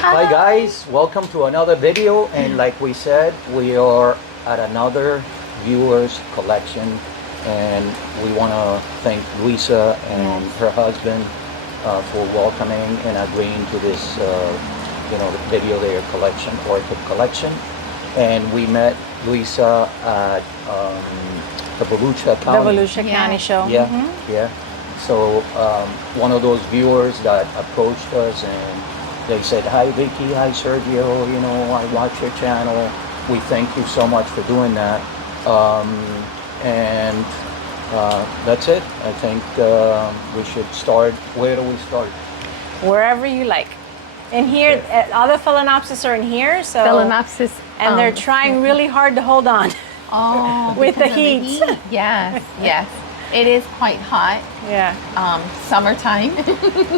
Hi guys, welcome to another video, and like we said, we are at another viewers collection, and we want to thank Luesa and her husband for welcoming and agreeing to this video their collection, Orchid collection. And we met Luesa at the Volusia County. The Volusia County show. Yeah, yeah. So one of those viewers that approached us and they said, "Hi Vicky, hi Sergio, I watch your channel. We thank you so much for doing that." And that's it. I think we should start. Where do we start? Wherever you like. In here, all the Phalaenopsis are in here. So Phalaenopsis. And they're trying really hard to hold on. Oh, with the heat. Yes, yes. It is quite hot. Yeah. Summertime.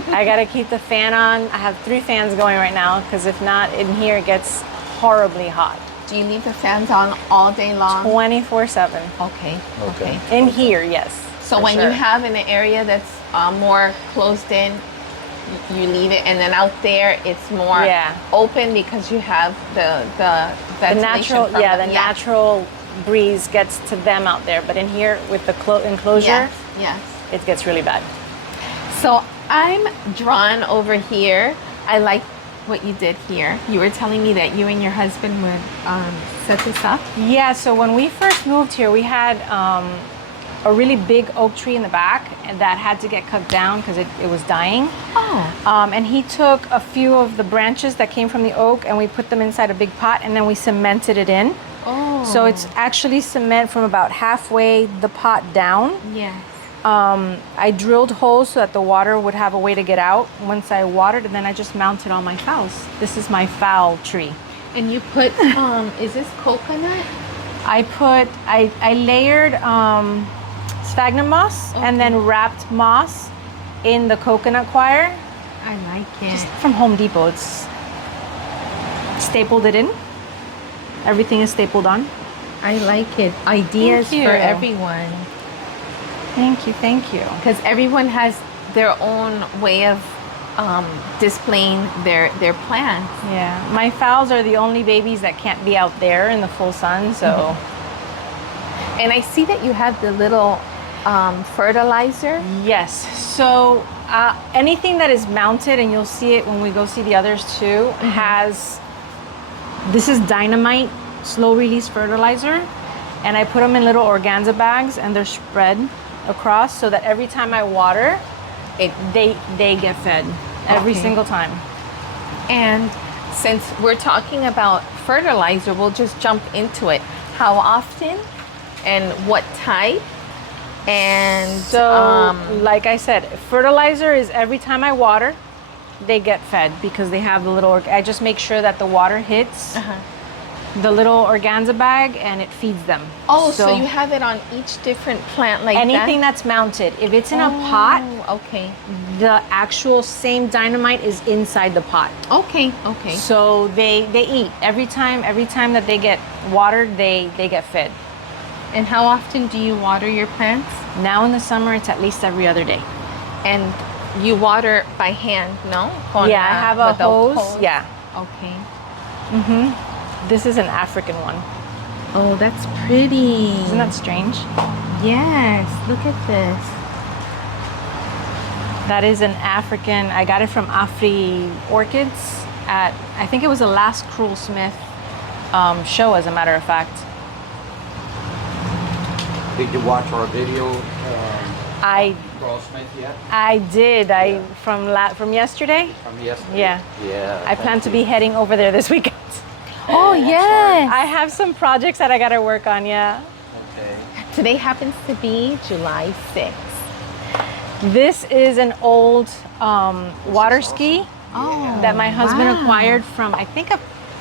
I gotta keep the fan on. I have 3 fans going right now because if not, in here it gets horribly hot. Do you leave the fans on all day long? 24/7. Okay. Okay. In here, yes. So when you have in an area that's more closed in, you leave it, and then out there it's more open because you have the natural natural breeze gets to them out there, but in here with the enclosure, yes, it gets really bad. So I'm drawn over here. I like what you did here. You were telling me that you and your husband would set this up. Yeah, so when we first moved here, we had a really big oak tree in the back and that had to get cut down because it was dying. Oh. And he took a few of the branches that came from the oak and we put them inside a big pot and then we cemented it in. Oh. So it's actually cement from about halfway the pot down. Yes. I drilled holes so that the water would have a way to get out once I watered, and then I just mounted all my phals. This is my phal tree. And you put, is this coconut? I layered sphagnum moss and then wrapped moss in the coconut coir. I like it. Just from Home Depot. It's stapled it in. Everything is stapled on. I like it. Ideas Thank you. for everyone. Thank you, thank you. Because everyone has their own way of displaying their plants. Yeah, my phals are the only babies that can't be out there in the full sun, so. And I see that you have the little fertilizer. Yes, so anything that is mounted, and you'll see it when we go see the others too, has, this is dynamite slow release fertilizer, and I put them in little organza bags and they're spread across so that every time I water, they get fed every single time. And since we're talking about fertilizer, we'll just jump into it. How often and what type? And so like I said, fertilizer is every time I water, they get fed because they have the little, I just make sure that the water hits the little organza bag and it feeds them. Oh, so you have it on each different plant like anything that? that's mounted. If it's in a pot, okay, the actual same dynamite is inside the pot. Okay, okay. So they eat. Every time that they get watered, they get fed. And how often do you water your plants? Now in the summer, it's at least every other day. And you water by hand, no? Yeah, I have a hose. Yeah. Okay. This is an African one. Oh, that's pretty. Isn't that strange? Yes, look at this. That is an African, I got it from Orchids at, I think it was the last Cruel Smith show, as a matter of fact. Did you watch our video? Smith yet? I did. From yesterday. From yesterday. Yeah. Yeah. I plan to be heading over there this weekend. Oh yes. I have some projects that I gotta work on. Yeah. Okay. Today happens to be July 6th. This is an old water ski that my husband acquired from, I think, a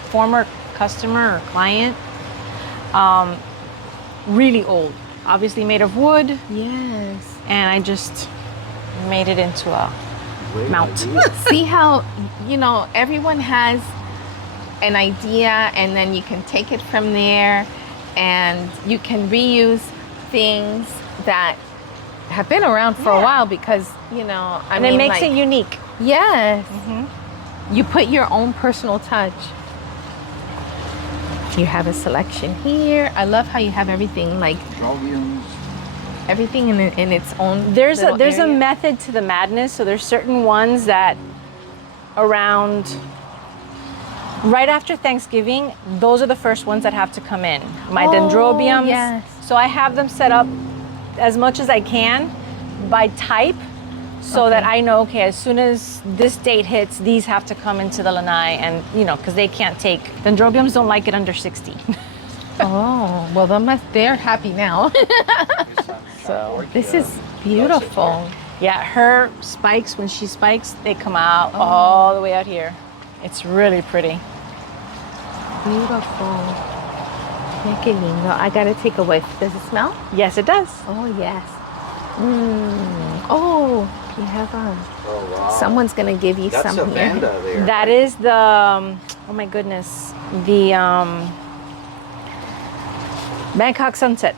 former customer or client. Really old. Obviously made of wood. Yes. And I just made it into a mount. See how, everyone has an idea and then you can take it from there and you can reuse things that have been around for a while because, and it makes it unique. Yes. you put your own personal touch. You have a selection here. I love how you have everything like Dendrobiums. everything in its own. There's a area. method to the madness. So there's certain ones that around right after Thanksgiving, those are the first ones that have to come in. My dendrobiums. Yes. So I have them set up as much as I can by type, so that I know, okay, as soon as this date hits, these have to come into the lanai, and you know, because they can't take, dendrobiums don't like it under 60. Oh, well, they're happy now. So This is beautiful. Yeah, her spikes, when she spikes, they come out all the way out here. It's really pretty. Beautiful. Mira qué lindo. I gotta take a whiff. Does it smell? Yes, it does. Oh, yes. Oh, you have Oh wow. someone's gonna give you That's some a here. vanda there. That is the, oh my goodness, the Bangkok sunset.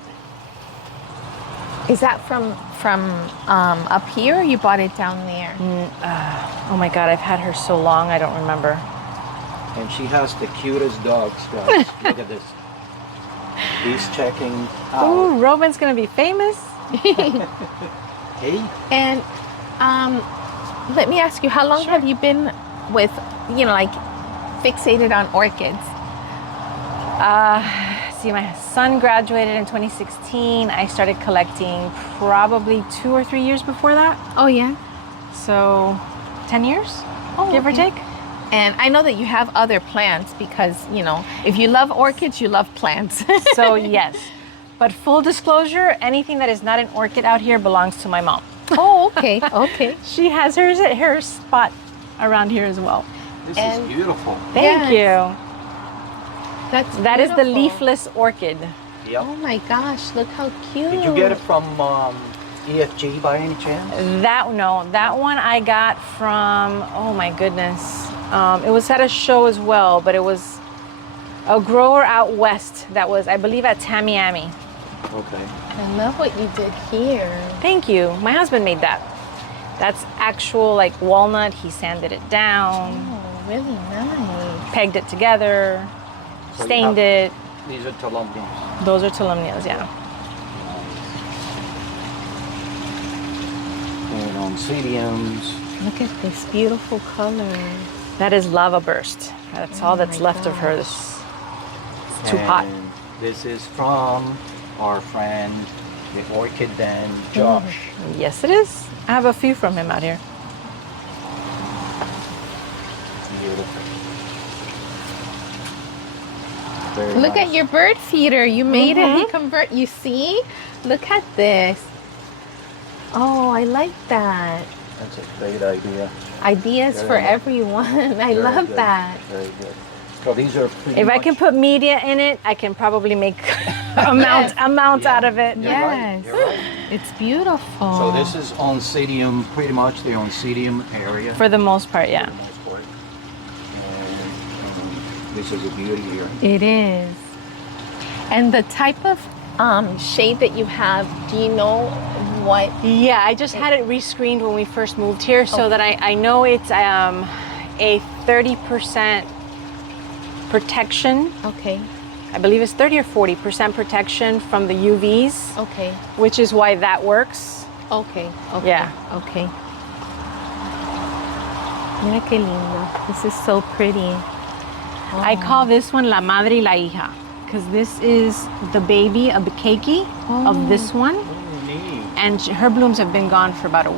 Is that from up here, or you bought it down there? Oh my God, I've had her so long, I don't remember. And she has the cutest dogs, guys. Look at this. He's checking out. Ooh, Robin's gonna be famous. Hey, And let me ask you, how long have you been with, you know, like fixated on orchids? See, my son graduated in 2016. I started collecting probably 2 or 3 years before that. Oh, yeah. So 10 years, give or okay. take. And I know that you have other plants because, you know, if you love orchids, you love plants. So yes, but full disclosure, anything that is not an orchid out here belongs to my mom. Oh, okay, okay. She has her spot around here as well. this And- is beautiful. Thank Yes. you. That Is the beautiful. leafless orchid. Yep. Oh my gosh, look how cute. Did you get it from EFG by any chance? That one I got from, oh my goodness. It was at a show as well, but it was a grower out west that was, I believe, at Tamiami. Okay. I love what you did here. Thank you. My husband made that. That's actual like walnut. He sanded it down, Oh, really nice. pegged it together, So you stained have- it. These are Colombians. Those are Tolumnias, yeah. And oncidiums. Look at this beautiful color. That is lava burst. That's all that's my left of her. gosh. It's too hot. And this is from our friend, the orchid then, Josh. Yes, it is. I have a few from him out here. Beautiful. Very Look nice. at your bird feeder. You made it. He convert. You see? Look at this. Oh, I like that. That's a great idea. Ideas Very for nice. everyone. I Very love good. that. Very good. So these are pretty If I much- can put media in it, I can probably make a mount out of it. You're Yes. right, you're right. It's beautiful. So this is oncidium, pretty much the oncidium area. For the most part, yeah. For the most part. And this is a beauty here. It is. And the type of shade that you have, do you know what? Yeah, I just had it rescreened when we first moved here so that I know it's a 30% protection. Okay. I believe it's 30 or 40% protection from the UVs, Okay. which is why that works. Okay. Okay. Yeah. Okay. Mira qué lindo. This is so pretty. I call this one La Madre y la Hija because this is the baby of the keiki of this one. Oh, neat. And her blooms have been gone for about a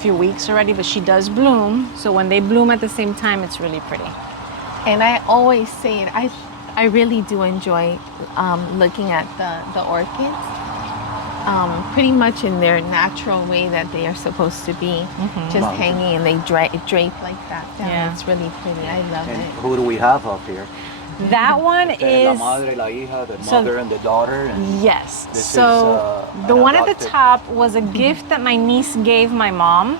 few weeks already, but she does bloom. So when they bloom at the same time, it's really pretty. And I always say it. I really do enjoy looking at the orchids. Pretty much in their natural way that they are supposed to be, just hanging and they drape like that down. Yeah. It's really pretty. I love And it. who do we have up here? That one La is, madre, la hija, the So- mother and the daughter. And yes. This So is, the an one at the adopted- top was a gift that my niece gave my mom.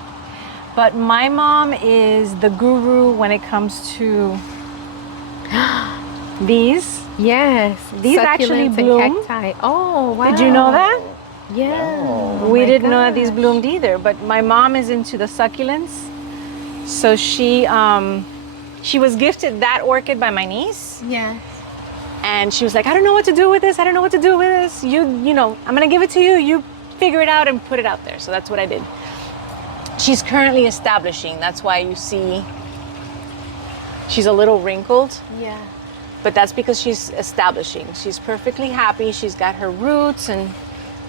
But my mom is the guru when it comes to these. Yes. These actually Succulents and bloom. cacti. Oh, wow. Did you know that? Yeah. Wow. Oh We my didn't know that these gosh. bloomed either, but my mom is into the succulents. So she She was gifted that orchid by my niece, Yeah. and she was like, I don't know what to do with this. I don't know what to do with this. You know, I'm gonna give it to you. You figure it out and put it out there. So that's what I did. She's currently establishing. That's why you see she's a little wrinkled, Yeah. but that's because she's establishing. She's perfectly happy. She's got her roots, and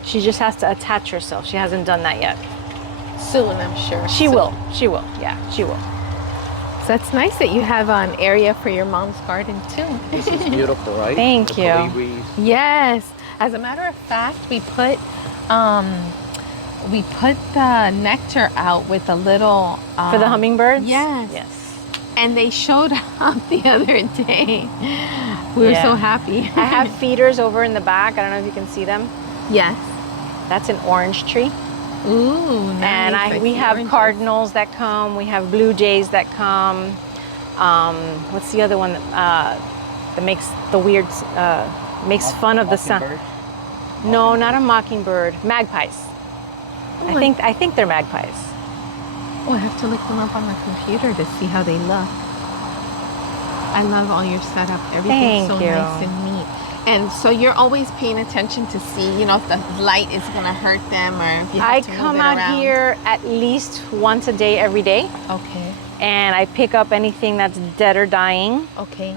she just has to attach herself. She hasn't done that yet. Soon, I'm sure. She Soon. will. She will. Yeah, she will. So that's nice that you have an area for your mom's garden too. This is beautiful, right? Thank The you. colibris. Yes. As a matter of fact, we put the nectar out with a little For the hummingbirds? Yes. Yes. And they showed up the other day. We were so Yeah. happy. I have feeders over in the back. I don't know if you can see them. Yes. That's an orange tree. Ooh, nice. And we see have oranges. cardinals that come. We have blue jays that come. What's the other one that makes the weird, makes fun of the sun? Mockingbird? No, not a mockingbird. Magpies. Oh, I think they're magpies. Oh, I have to look them up on the computer to see how they look. I love all your setup. Everything's Thank so you. nice and neat. And so you're always paying attention to see, you know, if the light is going to hurt them or if you have I to move come it out around. here at least once a day, every day, Okay. and I pick up anything that's dead or dying, Okay.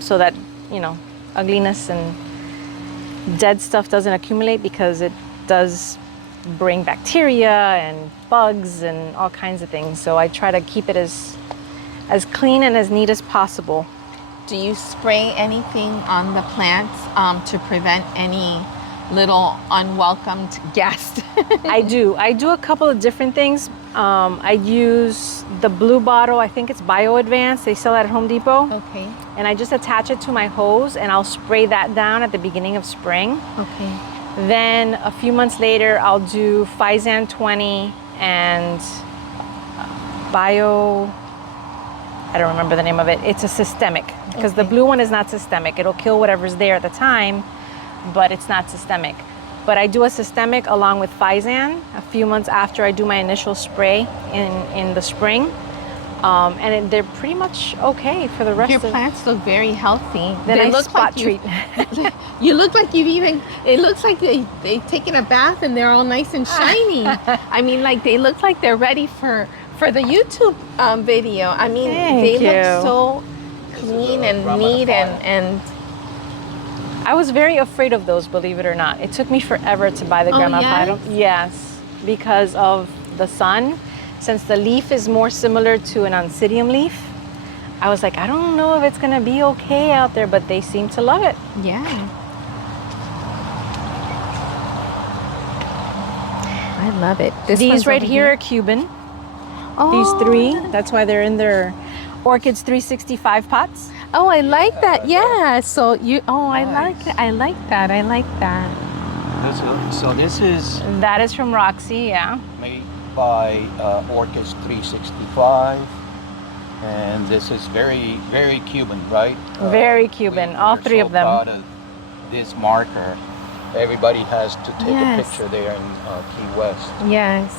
so that, you know, ugliness and dead stuff doesn't accumulate, because it does bring bacteria and bugs and all kinds of things. So I try to keep it as clean and as neat as possible. Do you spray anything on the plants to prevent any little unwelcomed guest? I do a couple of different things. I use the blue bottle. I think it's Bio Advanced. They sell that at Home Depot. Okay. And I just attach it to my hose, and I'll spray that down at the beginning of spring. Okay. Then a few months later, I'll do Physan 20 and Bio, I don't remember the name of it. It's a systemic, because the Okay. blue one is not systemic. It'll kill whatever's there at the time, but it's not systemic. But I do a systemic along with Physan a few months after I do my initial spray in the spring. They're pretty much okay for the rest Your of plants look very healthy. Then They I look spot like you- treat. You look like you've even, it looks like they've taken a bath and they're all nice and shiny. I mean, like they look like they're ready for the YouTube video. I mean, they Thank you. look so clean and neat and I was very afraid of those, believe it or not. It took me forever to buy the Oh, Grandma yes? Fido. Yes, because of the sun. Since the leaf is more similar to an oncidium leaf, I was like, I don't know if it's gonna be okay out there, but they seem to love it. yeah. I love it. This These one's right over here are Cuban. Oh, These three, that's why they're in their Orchids 365 pots. Oh, I like that. Yeah. So you. Oh, I Nice. like it. I like that. I like that. So this is That is from Roxy, yeah. made by Orchid 365, and this is very, very Cuban, right? Very Cuban, all we're three so of them. proud of this marker. Everybody has to take Yes. a picture there in Key West. Yes.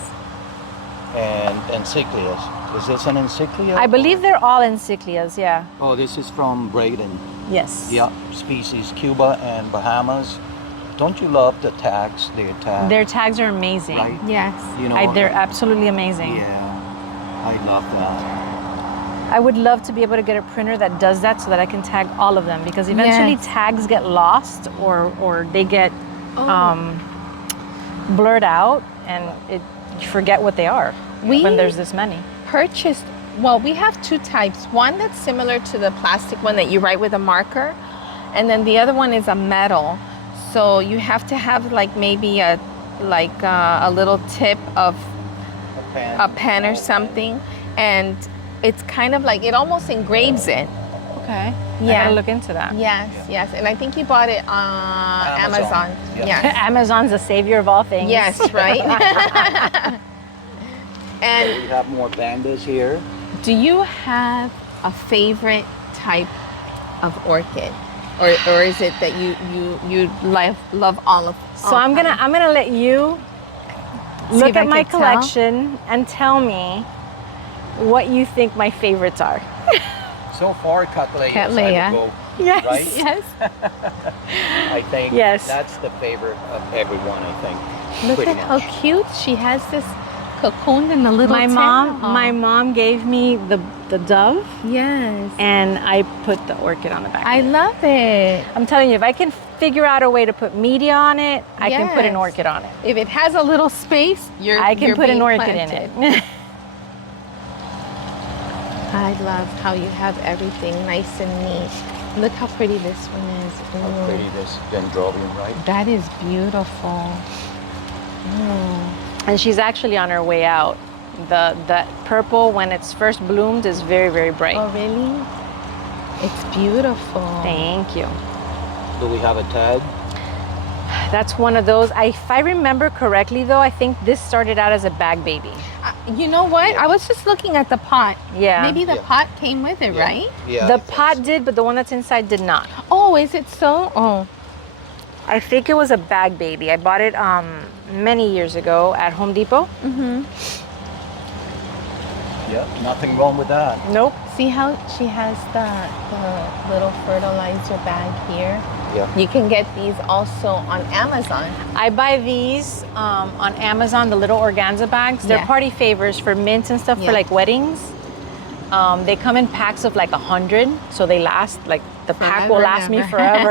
And encyclias. Is this an encyclia? I believe they're all encyclias, yeah. Oh, this is from Braden. Yes. Yeah, species Cuba and Bahamas. Don't you love the tags? Their tags, Their tags are amazing. right? Yes. You know, They're absolutely amazing. yeah, I love that. I would love to be able to get a printer that does that so that I can tag all of them, because eventually Yes. tags get lost or they get Oh. blurred out, and you forget what they are We- when there's this many. Purchased. Well, we have two types. One that's similar to the plastic one that you write with a marker, and then the other one is a metal. So you have to have like maybe a little tip of a pen or something, and it's kind of like it almost engraves it. Okay. I Yeah. gotta look into that. Yes, yes. And I think you bought it on Amazon. Yes. Yes. Amazon's the savior of all things. Yes, right. And We have more pandas here. do you have a favorite type of orchid, or is it that you love all of? So all I'm gonna let you See look if I at my can tell. collection and tell me what you think my favorites are. So far, Cattleyas, Cattleya. I would go, Yes. right? Yes. I think Yes. that's the favorite of everyone, I think. Look pretty at how much. cute she has this cocoon in the little My mom gave me the dove, Yes. and I put the orchid on the back. I love it. I'm telling you, if I can figure out a way to put media on it, I can put an Yes. orchid on it. If it has a little space, I can you're put an being orchid in planted. it. I love how you have everything nice and neat. Look how pretty this one is. How Ooh, pretty this dendrobium, right? that is beautiful. Ooh. And she's actually on her way out. The purple, when it's first bloomed, is very, very bright. Oh, really? It's beautiful. Thank you. Do we have a tag? That's one of those. If I remember correctly, though, I think this started out as a bag baby. You know what? I was just looking at the pot. Yeah. Maybe the Yeah. pot came with it, right? Yeah. The I think pot so. did, but the one that's inside did not. Oh, is it so? Oh. I think it was a bag baby. I bought it many years ago at Home Depot. Yeah, nothing wrong with that. Nope. See how she has the little fertilizer bag here? Yeah. You can get these also on Amazon. I buy these on Amazon, the little organza bags. They're Yeah. party favors for mints and stuff Yeah. for like weddings. They come in packs of like 100, so they last, like the pack will Forever last me and forever.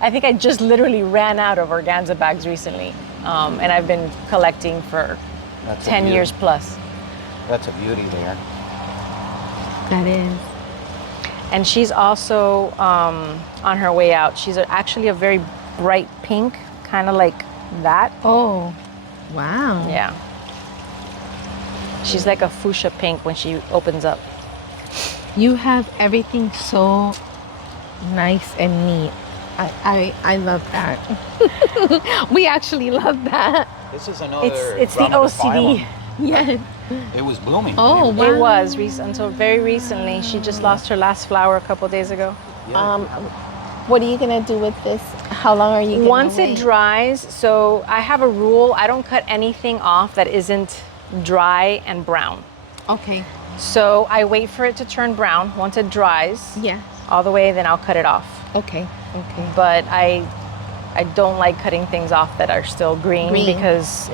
I think I just literally ran out of organza bags recently. And I've been collecting for That's a 10 beauty. years plus. That's a beauty there. That is. And she's also on her way out. She's actually a very bright pink, kind of like that. Oh, wow. Yeah. She's like a fuchsia pink when she opens up. You have everything so nice and neat. I love that. We actually love that. This is another. It's the OCD. Yes. It was blooming. Oh, wow. It was until very recently. She just lost her last flower a couple days ago. Yeah. What are you gonna do with this? How long are you gonna Once it wait? dries, so I have a rule, I don't cut anything off that isn't dry and brown. Okay. So I wait for it to turn brown. Once it dries Yeah. all the way, then I'll cut it off. Okay. Okay. But I don't like cutting things off that are still green, Green. because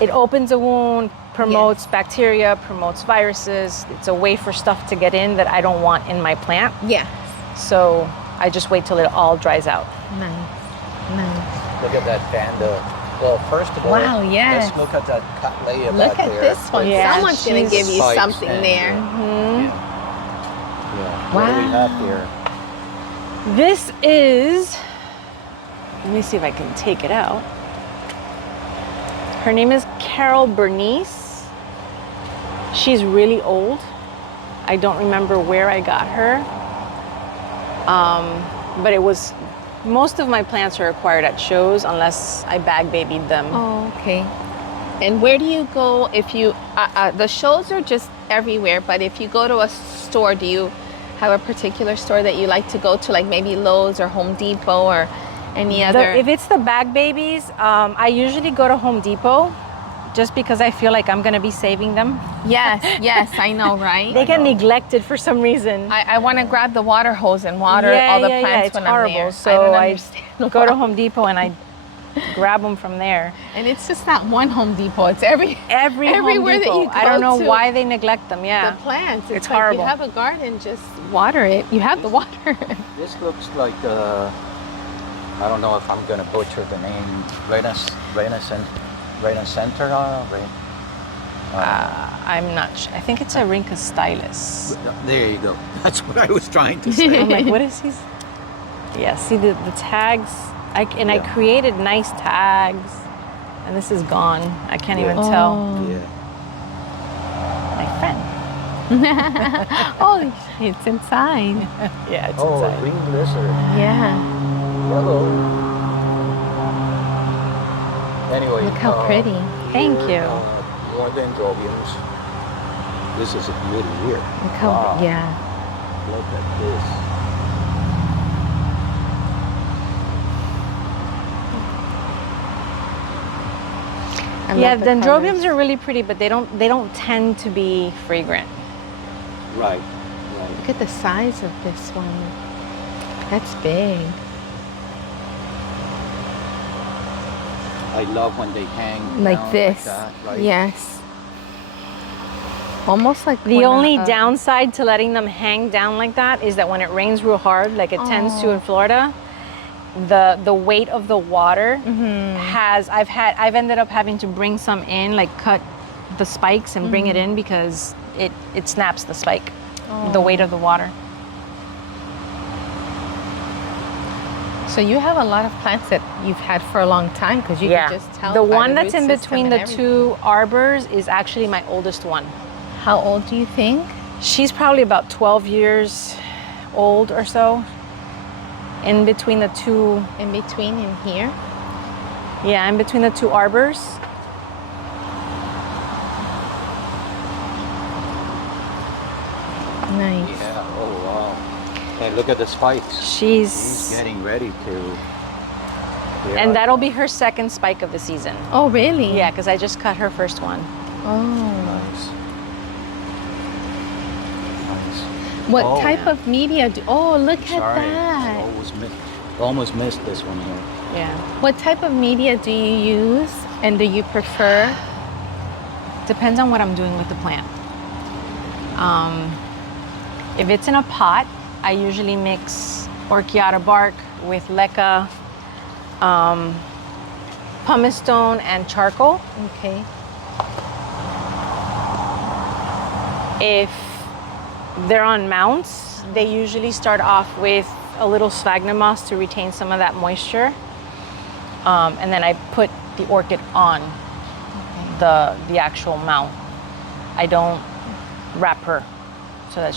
it opens a wound, promotes bacteria, promotes viruses. It's a way for stuff to get in that I don't want in my plant. Yeah. So I just wait till it all dries out. Nice. Nice. Look at that panda. Well, first of all, Wow, yes. let's look at that Cattleya Look back at there. this one. Yeah, Someone's gonna she's give you spikes something and, there. Yeah. What do we have here? This is, let me see if I can take it out. Her name is Carol Bernice. She's really old. I don't remember where I got her. But it was, most of my plants are acquired at shows unless I bag babied them. Oh, okay. And where do you go if you, the shows are just everywhere, but if you go to a store, do you have a particular store that you like to go to, like maybe Lowe's or Home Depot or any other? If it's the bag babies, I usually go to Home Depot just because I feel like I'm gonna be saving them. Yes, yes, I know, right? They get neglected for some reason. I want to grab the water hose and water all the plants it's when horrible. I'm there. So I don't I understand go to why. Home Depot and I grab them from there. And it's just not one Home Depot. It's everywhere Everywhere that you go I don't know to. why they neglect them. Yeah. The plants. It's like horrible. You have a garden, just water it. You have the water. This looks like, I don't know if I'm going to butcher the name, Reina Center? I'm not sure. I think it's a Rinca stylus. There you go. That's what I was trying to say. I'm like, what is he? Yeah, see the tags. I created nice tags, and this is gone. I can't even tell. Yeah. My friend. Oh, it's inside. Yeah, it's Oh, inside. green lizard. Yeah. Hello. Anyway. Look how pretty. Thank you. More dendrobiums. This is a beauty here. Look how, Wow. yeah. Look at this. I Yeah, love the dendrobiums colors. are really pretty, but they don't tend to be fragrant. Right. Look at the size of this one. That's big. I love when they hang Like down this. like that, right? Yes. Almost like The one only of- downside to letting them hang down like that is that when it rains real hard, like it tends to in Florida, the weight of the water I've ended up having to bring some in, like cut the spikes and bring it in because it snaps the spike, the weight of the water. So you have a lot of plants that you've had for a long time because you can just tell. The by one that's root in system between and the everything. two arbors is actually my oldest one. How old do you think? She's probably about 12 years old or so. In between the two, In between in here? yeah, in between the two arbors. Nice. Yeah. Oh wow. And look at the spikes. She's He's getting ready to. and that'll be her second spike of the season. Oh, really? Yeah, because I just cut her first one. Oh. Nice. Nice. What Oh, type of media do... Oh, look at Sorry, I that. almost missed this one here. Yeah. What type of media do you use and do you prefer? Depends on what I'm doing with the plant. If it's in a pot, I usually mix orchiata bark with leca, pumice stone, and charcoal. Okay. If they're on mounts, they usually start off with a little sphagnum moss to retain some of that moisture. And then I put the orchid on the actual mount. I don't wrap her so that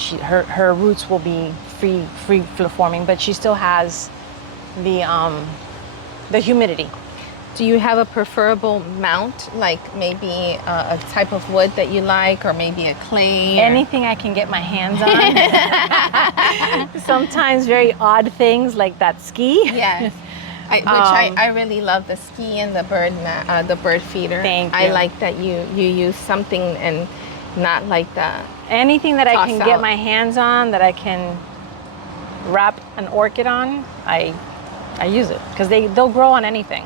her roots will be free forming, but she still has the humidity. Do you have a preferable mount, like maybe a type of wood that you like, or maybe a clay? Anything I can get my hands on. Sometimes very odd things like that ski. Yes. I really love the ski and the bird feeder. Thank I you. like that you use something and not like that. Anything that I Toss can out. get my hands on that I can wrap an orchid on, I use it because they'll grow on anything.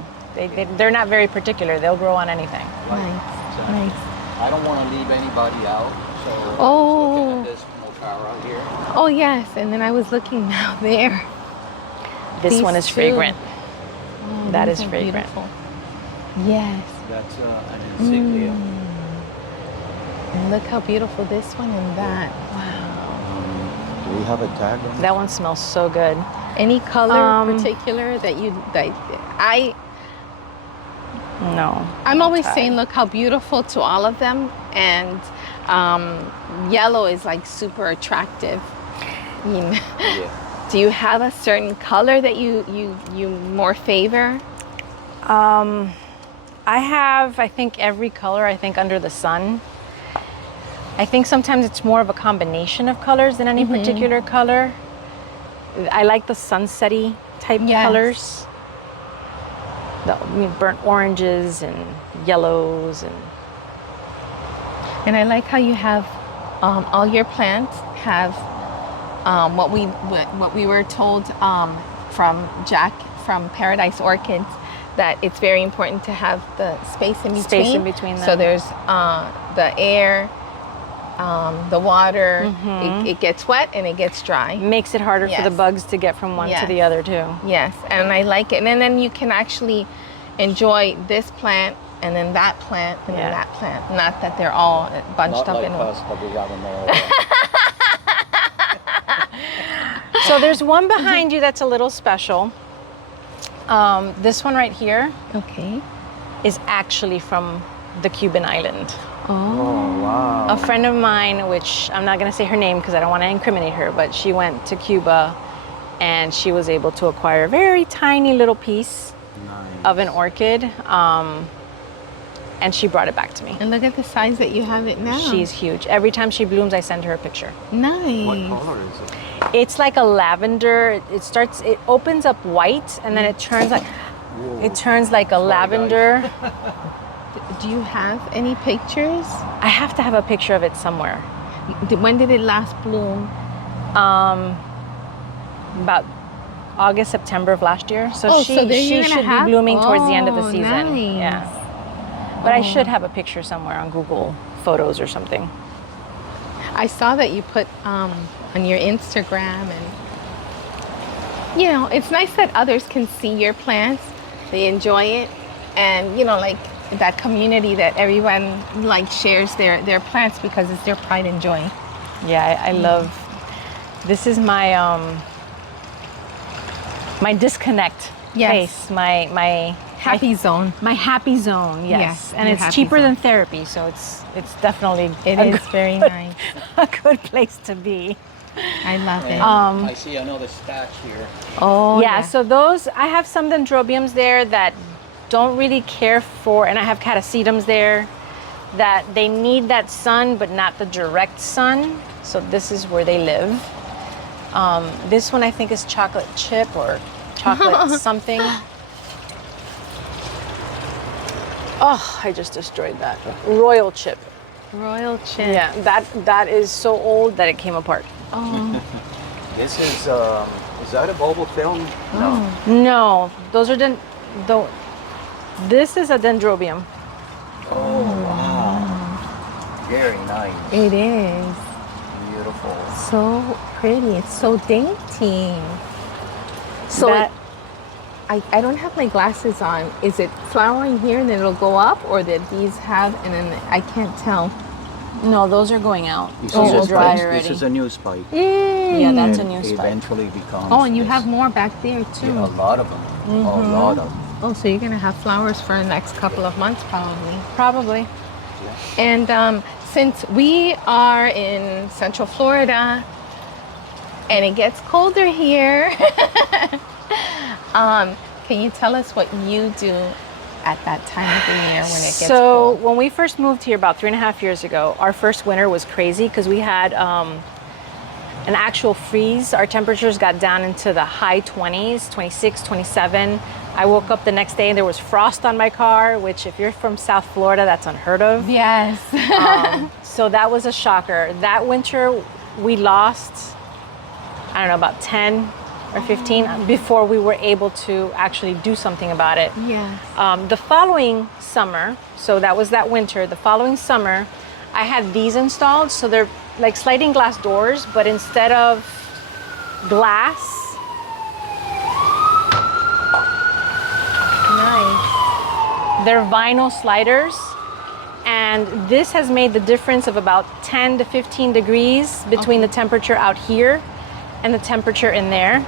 They're not very particular. They'll grow on anything. Nice. So Nice. I don't want to leave anybody out, so Oh. I was looking at this mocara here. Oh yes, and then I was looking now there. This These one is two. fragrant. Oh, That these is are fragrant. beautiful. Yes. That's an insignia. And look how beautiful this one and that. Do we have a tag on That one smells so good. Any color Um, particular that No. I'm always tag. saying look how beautiful to all of them, and yellow is like super attractive. You know? Yeah. Do you have a certain color that you more favor? I have, I think, every color, I think, under the sun. I think sometimes it's more of a combination of colors than any particular color. I like the sunsetty type Yes. colors. The burnt oranges and yellows And I like how you have all your plants have what we were told from Jack from Paradise Orchids, that it's very important to have the space in between. Space in between So them. there's the air, the water. It gets wet and it gets dry. makes it harder for the Yes. bugs to get from one to Yes. the other too. Yes, and I like it. And then you can actually enjoy this plant and then that plant and then Yeah. that plant. Not that they're all bunched Not up like in one. us, but we got them all. So there's one behind you that's a little special. This one right here Okay. is actually from the Cuban island. Oh wow. A friend of mine, which I'm not going to say her name because I don't want to incriminate her, but she went to Cuba and she was able to acquire a very tiny little piece Nice. of an orchid, and she brought it back to me. And look at the size that you have it now. She's huge. Every time she blooms, I send her a picture. nice. What color is it? It's like a lavender. It opens up white and then it turns like a Sorry, lavender. Do you have any pictures? I have to have a picture of it somewhere. When did it last bloom? About August, September of last year. So Oh, she so then you're should gonna have- be blooming towards the end of the Oh, season. nice. Yeah. But I should have a picture somewhere on Google Photos or something. I saw that you put on your Instagram, and you know, it's nice that others can see your plants, they enjoy it, and you know, like that community that everyone like shares their plants because it's their pride and joy. Yeah, I love. This is my my disconnect Yes. place. My Happy zone. My happy zone. Yes, Yes, and your it's happy cheaper zone. than therapy, so it's definitely It a is good- very nice. a good place to be. I love it. And I see another stash here. Oh Yeah, so those, I have some dendrobiums there that don't really care for, and I have catasetums there that they need that sun, but not the direct sun. So this is where they live. This one I think is chocolate chip or chocolate something. Oh, I just destroyed that. Royal chip. royal chip. Yeah, that is so old that it came apart. Oh, This is that a bulbal film? No. No, those are this is a dendrobium. Oh, wow. Very nice. it is Beautiful. so pretty. It's so dainty. So That- I don't have my glasses on. Is it flowering here and then it'll go up, or did these have and then I can't tell? No, those are going out. This Those is are a dry spike. already. This is a new spike. Yeah, that's a And new spike. eventually becomes. Oh, and you this. have more back there too. Yeah, a lot of them. A lot of them. Oh, so you're gonna have flowers for the next couple of months probably. Probably. And since we are in Central Florida and it gets colder here, can you tell us what you do at that time of the year when it gets So cold? when we first moved here about 3.5 years ago, our first winter was crazy because we had an actual freeze. Our temperatures got down into the high 20s, 26, 27. I woke up the next day and there was frost on my car, which if you're from South Florida, that's unheard of. Yes. So that was a shocker. That winter we lost, I don't know, about 10 or 15 before we were able to actually do something about it. Yes. The following summer, so that was that winter, the following summer, I had these installed. So they're like sliding glass doors, but instead of glass, Nice. they're vinyl sliders. And this has made the difference of about 10 to 15 degrees between the temperature out here and the temperature in there.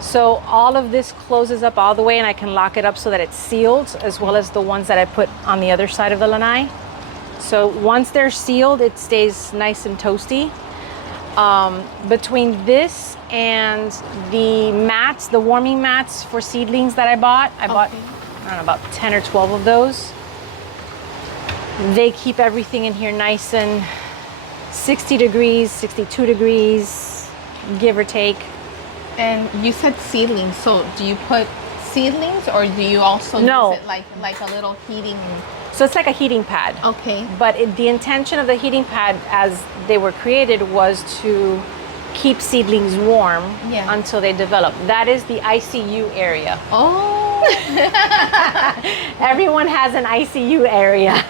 So all of this closes up all the way and I can lock it up so that it's sealed, as well as the ones that I put on the other side of the lanai. So once they're sealed, it stays nice and toasty. Between this and the mats, the warming mats for seedlings that I bought, I bought, I don't know, about 10 or 12 of those. They keep everything in here nice and 60 degrees, 62 degrees, give or take. And you said seedlings, so do you put seedlings or do you also No. use it like a little heating? So it's like a heating pad. Okay. But the intention of the heating pad as they were created was to keep seedlings warm Yeah. until they develop. That is the ICU area. Oh. Everyone has an ICU area.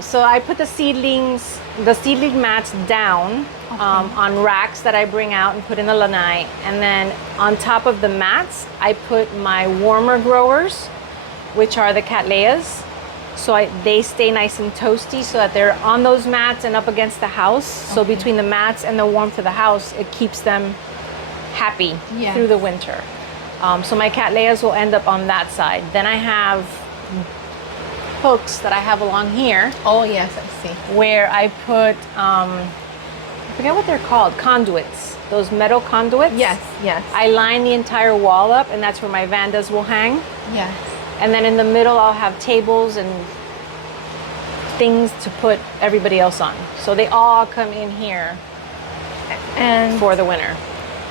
So I put the seedling mats down on racks that I bring out and put in the lanai. And then on top of the mats, I put my warmer growers, which are the cattleyas. So they stay nice and toasty so that they're on those mats and up against the house. So between the mats and the warmth of the house, it keeps them happy Yes. through the winter. So my cattleyas will end up on that side. Then I have hooks that I have along here Oh yes, I see. where I put, I forget what they're called, conduits. Those metal conduits. Yes, yes. I line the entire wall up and that's where my vandas will hang. Yes. And then in the middle, I'll have tables and things to put everybody else on. So they all come in here And for the winter.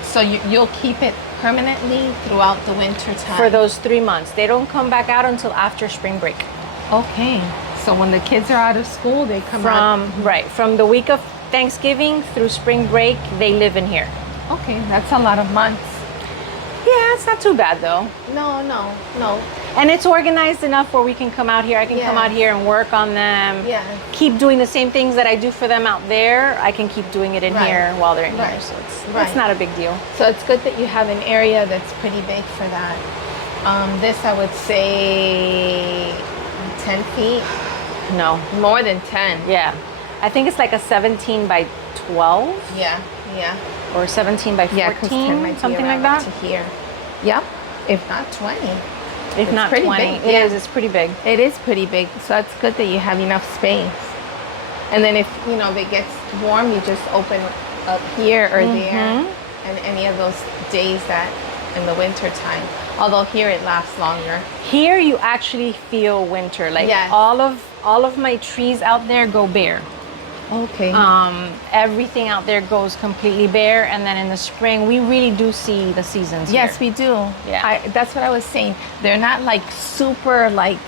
so you'll keep it permanently throughout the winter time? For those 3 months. They don't come back out until after spring break. Okay. So when the kids are out of school, they come out. From the week of Thanksgiving through spring break, they live in here. Okay, that's a lot of months. Yeah, it's not too bad though. No. And it's organized enough where we can come out here. I can come Yeah. out here and work on them. Yeah. Keep doing the same things that I do for them out there. I can keep doing it in Right. here while they're in here. Right. So it's Right. not a big deal. So it's good that you have an area that's pretty big for that. This I would say 10 feet, No. more than 10. Yeah. I think it's like a 17 by 12 Yeah. or 17 by 14, Yeah, 'cause 10 might be something like around that. to here. Yep, if not 20. If It's not pretty 20. big, It yeah. is. It's pretty big. It is pretty big, so it's good that you have enough space. And then if it gets warm, you just open up here or there, and any of those days that in the winter time. Although here it lasts longer. Here you actually feel winter. Like Yes. all of my trees out there go bare. Okay. Everything out there goes completely bare, and then in the spring we really do see the seasons. Yes, here. we do. Yeah. That's what I was saying. They're not like super like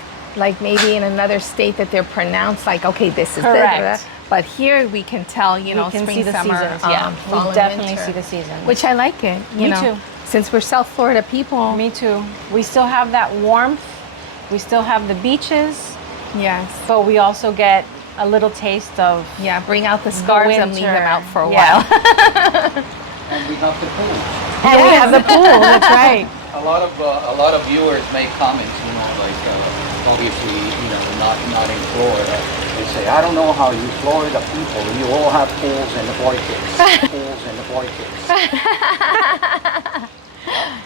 maybe in another state that they're pronounced like, okay, this is Correct. But here we can tell, We can spring, see the summer, seasons. Yeah, fall, we and definitely winter. see the seasons. Which I like it. Me too. Since we're South Florida people. Me too. We still have that warmth. We still have the beaches, Yes. but we also get a little taste of Yeah, bring out the scarves and leave them out for a Yeah. while. And we have the pool. And we have the pool. That's right. A lot of viewers make comments, like obviously, not in Florida. They say, I don't know how you Florida people, you all have pools and orchids. Pools and orchids.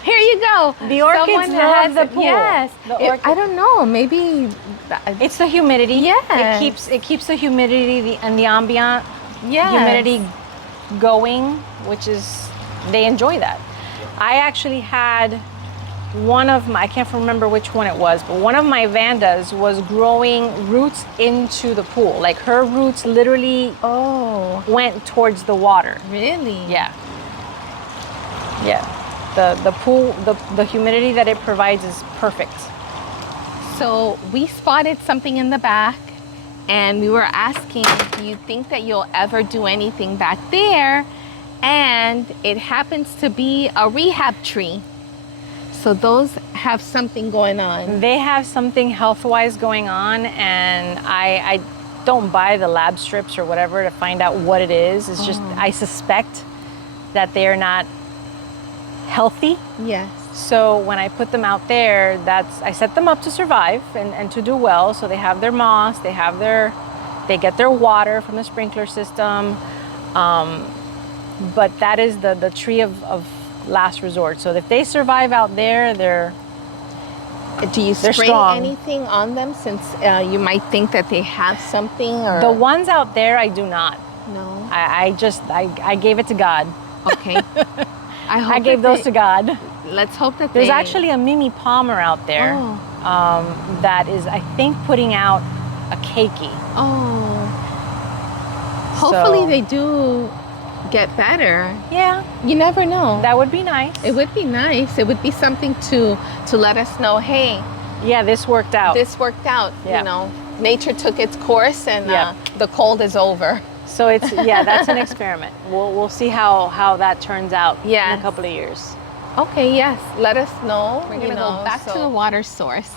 Here you go. The orchids Someone love has the it. pool. Yes. The I don't know. Maybe. It's the humidity. Yes. It keeps the humidity and the ambient Yes. humidity going, which is they enjoy that. I actually had one of my, I can't remember which one it was, but one of my Vandas was growing roots into the pool. Like her roots literally Oh, went towards the water. really? Yeah. Yeah. The pool, the humidity that it provides is perfect. So we spotted something in the back, and we were asking, do you think that you'll ever do anything back there? And it happens to be a rehab tree. So those have something going on. They have something health-wise going on, and I don't buy the lab strips or whatever to find out what it is. It's just, I suspect that they're not healthy. Yes. So when I put them out there, I set them up to survive and to do well. So they have their moss, they get their water from the sprinkler system. But that is the tree of last resort. So if they survive out there, Do you They're spray strong. anything on them since you might think that they have something? Or the ones out there, I do not. No. I gave it to God. Okay. I gave those to God. Let's hope that There's they. actually a Mimi Palmer out there that is, I think, putting out a keiki. Oh. Hopefully So- they do get better. Yeah, You never know. that would be nice. It would be nice. It would be something to let us know, hey, Yeah, this worked out. this worked out. Yeah. Nature took its course and Yeah. the cold is over. So it's that's an experiment. We'll see how that turns out in Yes. a couple of years. Okay, yes. Let us know. We're gonna go back to the water source.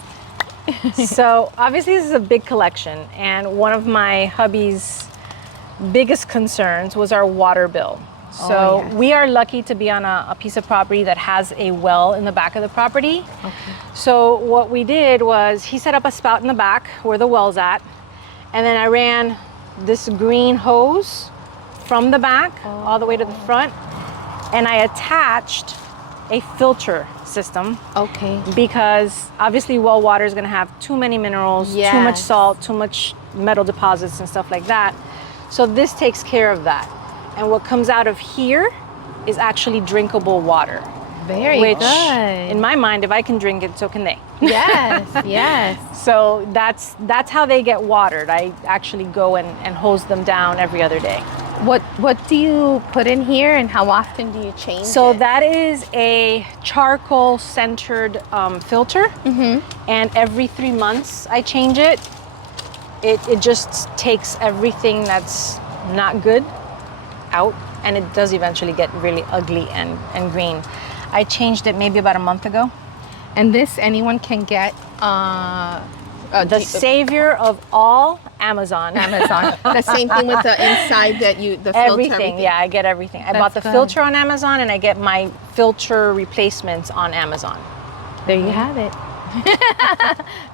So obviously this is a big collection, and one of my hubby's biggest concerns was our water bill. So yes. we are lucky to be on a piece of property that has a well in the back of the property. Okay. So what we did was he set up a spout in the back where the well's at, and then I ran this green hose from the back all the way to the front, and I attached a filter system Okay. because obviously well water is going to have too many minerals, too much Yes. salt, too much metal deposits and stuff like that. So this takes care of that. And what comes out of here is actually drinkable water. Very which good. in my mind, if I can drink it, so can they. Yes, yes. So that's how they get watered. I actually go and hose them down every other day. What do you put in here, and how often do you change So it? that is a charcoal centered filter, and every 3 months I change it. It just takes everything that's not good out, and it does eventually get really ugly and green. I changed it maybe about a month ago. And this anyone can get. The savior of all, Amazon. Amazon. The same thing with the inside that the filter. Everything. Yeah, I get everything. I bought the good. filter on Amazon, and I get my filter replacements on Amazon. There you have it.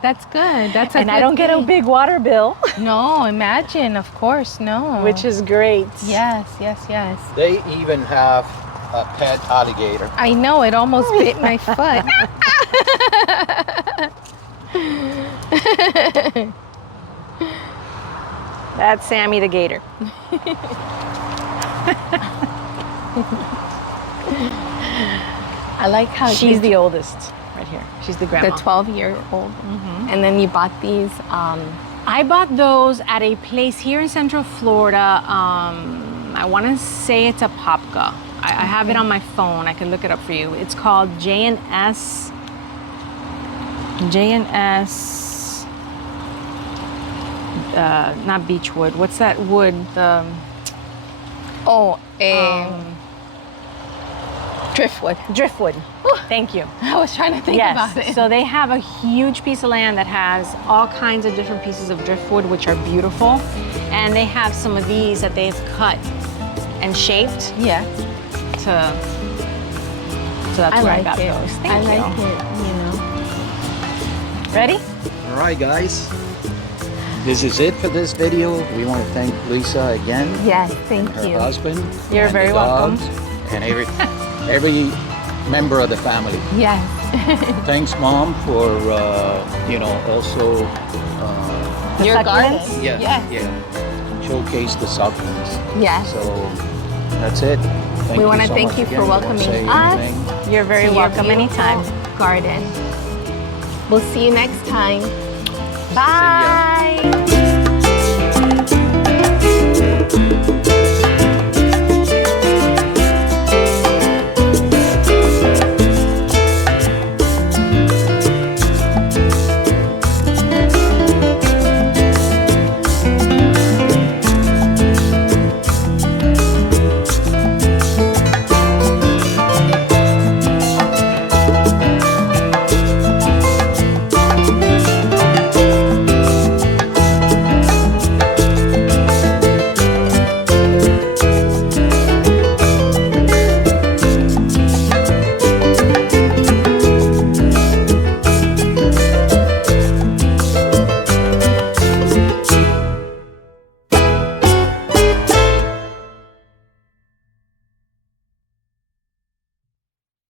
That's good. That's a And good I don't get a thing. big water bill, No, imagine, of course, no. which is great. Yes, yes, yes. They even have a pet alligator. I know, it almost bit my foot. That's Sammy the gator. I like how She's the oldest right here. She's the grandma. the 12-year-old. And then you bought these. I bought those at a place here in Central Florida. I want to say it's a Popka. I have it on my phone. I can look it up for you. It's called J&S. Not beechwood. What's that wood? Driftwood. Driftwood. Thank you. I was trying to think about it. So they have a huge piece of land that has all kinds of different pieces of driftwood, which are beautiful. And they have some of these that they've cut and shaped Yeah, so that's I where I like got it. those. Thank I you. like it, you know. Ready? All right, guys. This is it for this video. We want to thank Lisa again. Yes, thank Her you. husband. You're and very the welcome. dogs, and every member of the family. Yes. Thanks, Mom, for also Your garden. succulents? Yes. showcase the succulents. Yes. So that's it. Thank We you want to so thank much you again. for You wanna welcoming say us. anything? You're very to your welcome beautiful anytime. Garden. We'll see you next time. ya. Bye.